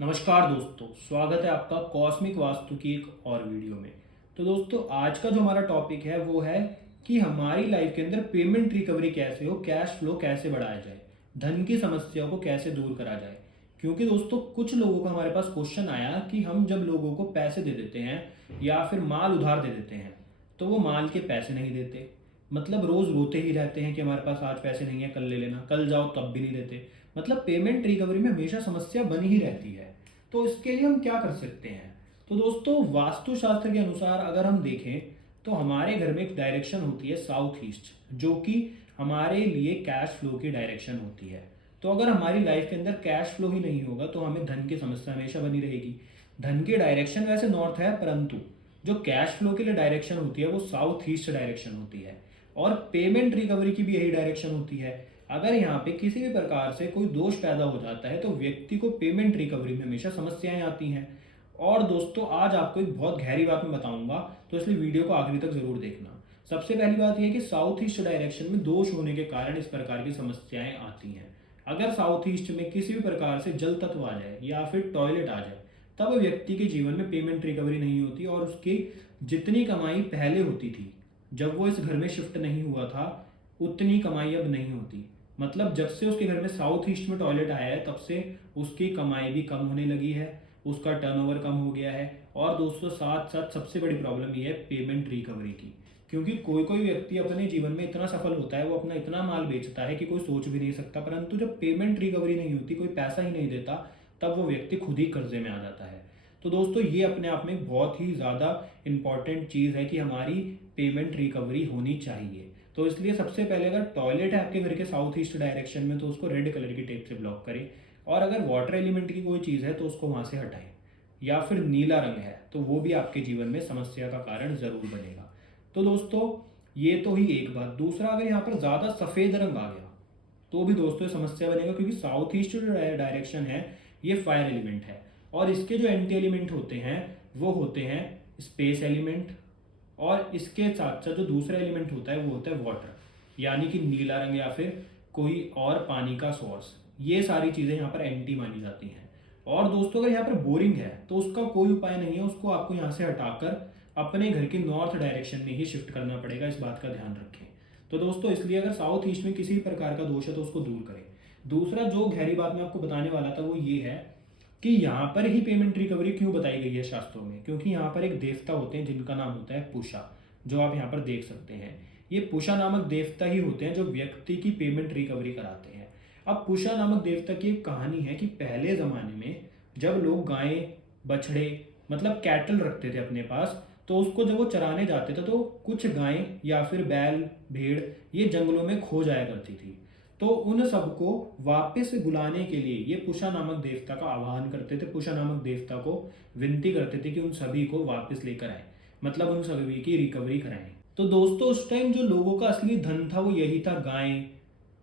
नमस्कार दोस्तों, स्वागत है आपका कॉस्मिक वास्तु की एक और वीडियो में। तो दोस्तों, आज का जो हमारा टॉपिक है वो है कि हमारी लाइफ के अंदर पेमेंट रिकवरी कैसे हो, कैश फ्लो कैसे बढ़ाया जाए, धन की समस्याओं को कैसे दूर करा जाए। क्योंकि दोस्तों, कुछ लोगों का हमारे पास क्वेश्चन आया कि हम जब लोगों को पैसे दे देते हैं या फिर माल उधार दे देते हैं तो वो माल के पैसे नहीं देते। मतलब रोज रोते ही रहते हैं कि हमारे पास आज पैसे नहीं है, कल ले लेना, कल जाओ तब भी नहीं देते। मतलब पेमेंट रिकवरी में हमेशा समस्या बनी ही रहती है। तो इसके लिए हम क्या कर सकते हैं? तो दोस्तों, वास्तुशास्त्र के अनुसार अगर हम देखें तो हमारे घर में एक डायरेक्शन होती है साउथ ईस्ट, जो कि हमारे लिए कैश फ्लो की डायरेक्शन होती है। तो अगर हमारी लाइफ के अंदर कैश फ्लो ही नहीं होगा तो हमें धन की समस्या हमेशा बनी रहेगी। धन की डायरेक्शन वैसे नॉर्थ है, परंतु जो कैश फ्लो के लिए डायरेक्शन होती है वो साउथ ईस्ट डायरेक्शन होती है। और पेमेंट रिकवरी की भी यही डायरेक्शन होती है। अगर यहाँ पे किसी भी प्रकार से कोई दोष पैदा हो जाता है तो व्यक्ति को पेमेंट रिकवरी में हमेशा समस्याएं आती हैं। और दोस्तों, आज आपको एक बहुत गहरी बात मैं बताऊंगा, तो इसलिए वीडियो को आखिरी तक जरूर देखना। सबसे पहली बात यह कि साउथ ईस्ट डायरेक्शन में दोष होने के कारण इस प्रकार की समस्याएं आती हैं। अगर साउथ ईस्ट में किसी भी प्रकार से जल तत्व आ जाए या फिर टॉयलेट आ जाए, तब व्यक्ति के जीवन में पेमेंट रिकवरी नहीं होती और उसकी जितनी कमाई पहले होती थी जब वो इस घर में शिफ्ट नहीं हुआ था, उतनी कमाई अब नहीं होती। मतलब जब से उसके घर में साउथ ईस्ट में टॉयलेट आया है तब से उसकी कमाई भी कम होने लगी है, उसका टर्नओवर कम हो गया है। और दोस्तों, साथ साथ सबसे बड़ी प्रॉब्लम ये है पेमेंट रिकवरी की। क्योंकि कोई कोई व्यक्ति अपने जीवन में इतना सफल होता है, वो अपना इतना माल बेचता है कि कोई सोच भी नहीं सकता, परंतु जब पेमेंट रिकवरी नहीं होती, कोई पैसा ही नहीं देता, तब वो व्यक्ति खुद ही कर्जे में आ जाता है। तो दोस्तों, ये अपने आप में एक बहुत ही ज़्यादा इंपॉर्टेंट चीज़ है कि हमारी पेमेंट रिकवरी होनी चाहिए। तो इसलिए सबसे पहले अगर टॉयलेट है आपके घर के साउथ ईस्ट डायरेक्शन में तो उसको रेड कलर की टेप से ब्लॉक करें। और अगर वाटर एलिमेंट की कोई चीज़ है तो उसको वहाँ से हटाएं। या फिर नीला रंग है तो वो भी आपके जीवन में समस्या का कारण ज़रूर बनेगा। तो दोस्तों, ये तो ही एक बात। दूसरा, अगर यहाँ पर ज़्यादा सफ़ेद रंग आ गया तो भी दोस्तों ये समस्या बनेगा, क्योंकि साउथ ईस्ट जो डायरेक्शन है ये फायर एलिमेंट है। और इसके जो एंटी एलिमेंट होते हैं वो होते हैं स्पेस एलिमेंट। और इसके साथ साथ जो दूसरा एलिमेंट होता है वो होता है वाटर, यानी कि नीला रंग या फिर कोई और पानी का सोर्स। ये सारी चीज़ें यहाँ पर एंटी मानी जाती हैं। और दोस्तों, अगर यहाँ पर बोरिंग है तो उसका कोई उपाय नहीं है, उसको आपको यहाँ से हटाकर अपने घर की नॉर्थ डायरेक्शन में ही शिफ्ट करना पड़ेगा। इस बात का ध्यान रखें। तो दोस्तों, इसलिए अगर साउथ ईस्ट में किसी भी प्रकार का दोष है तो उसको दूर करें। दूसरा जो गहरी बात मैं आपको बताने वाला था वो ये है कि यहाँ पर ही पेमेंट रिकवरी क्यों बताई गई है शास्त्रों में। क्योंकि यहाँ पर एक देवता होते हैं जिनका नाम होता है पुषा, जो आप यहाँ पर देख सकते हैं। ये पुषा नामक देवता ही होते हैं जो व्यक्ति की पेमेंट रिकवरी कराते हैं। अब पुषा नामक देवता की एक कहानी है कि पहले ज़माने में जब लोग गायें, बछड़े, मतलब कैटल रखते थे अपने पास, तो उसको जब वो चराने जाते थे तो कुछ गायें या फिर बैल, भेड़ ये जंगलों में खो जाया करती थी। तो उन सबको वापस बुलाने के लिए ये पुषा नामक देवता का आह्वान करते थे, पुषा नामक देवता को विनती करते थे कि उन सभी को वापस लेकर आए, मतलब उन सभी की रिकवरी कराएं। तो दोस्तों, उस टाइम जो लोगों का असली धन था वो यही था, गायें,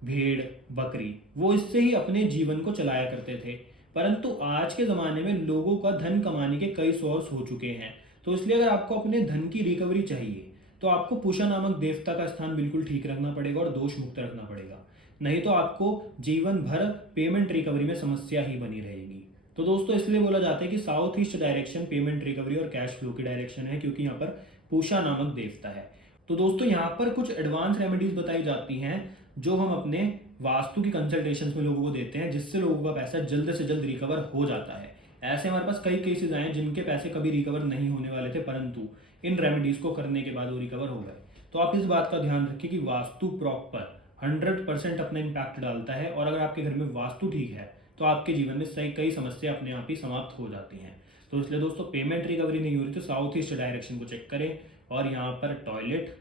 भेड़, बकरी। वो इससे ही अपने जीवन को चलाया करते थे। परंतु आज के ज़माने में लोगों का धन कमाने के कई सोर्स हो चुके हैं। तो इसलिए अगर आपको अपने धन की रिकवरी चाहिए तो आपको पुषा नामक देवता का स्थान बिल्कुल ठीक रखना पड़ेगा और दोष मुक्त रखना पड़ेगा। नहीं तो आपको जीवन भर पेमेंट रिकवरी में समस्या ही बनी रहेगी। तो दोस्तों, इसलिए बोला जाता है कि south east direction payment recovery और कैश फ्लो की डायरेक्शन है, क्योंकि यहाँ पर पूषा नामक देवता है। तो दोस्तों, यहाँ पर कुछ एडवांस रेमेडीज बताई जाती हैं जो हम अपने वास्तु की कंसल्टेशन में लोगों को देते हैं, जिससे लोगों का पैसा जल्द से जल्द रिकवर हो जाता है। ऐसे हमारे पास कई केसेस आए हैं जिनके पैसे कभी रिकवर नहीं होने वाले थे, परंतु इन रेमेडीज को करने के बाद वो रिकवर हो गए। तो आप इस बात का ध्यान रखिए कि वास्तु प्रॉपर 100% अपना इम्पैक्ट डालता है। और अगर आपके घर में वास्तु ठीक है तो आपके जीवन में सही कई समस्या अपने आप ही समाप्त हो जाती हैं। तो इसलिए दोस्तों, पेमेंट रिकवरी नहीं हो रही तो साउथ ईस्ट डायरेक्शन को चेक करें और यहाँ पर टॉयलेट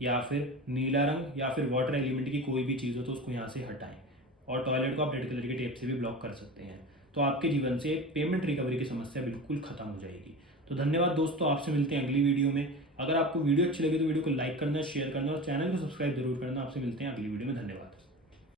या फिर नीला रंग या फिर वाटर एलिमेंट की कोई भी चीज़ हो तो उसको यहाँ से हटाएं। और टॉयलेट को आप रेड कलर की टेप से भी ब्लॉक कर सकते हैं। तो आपके जीवन से पेमेंट रिकवरी की समस्या बिल्कुल खत्म हो जाएगी। तो धन्यवाद दोस्तों, आपसे मिलते हैं अगली वीडियो में। अगर आपको वीडियो अच्छी लगी तो वीडियो को लाइक करना, शेयर करना और चैनल को सब्सक्राइब जरूर करना। आपसे मिलते हैं अगली वीडियो में। धन्यवाद।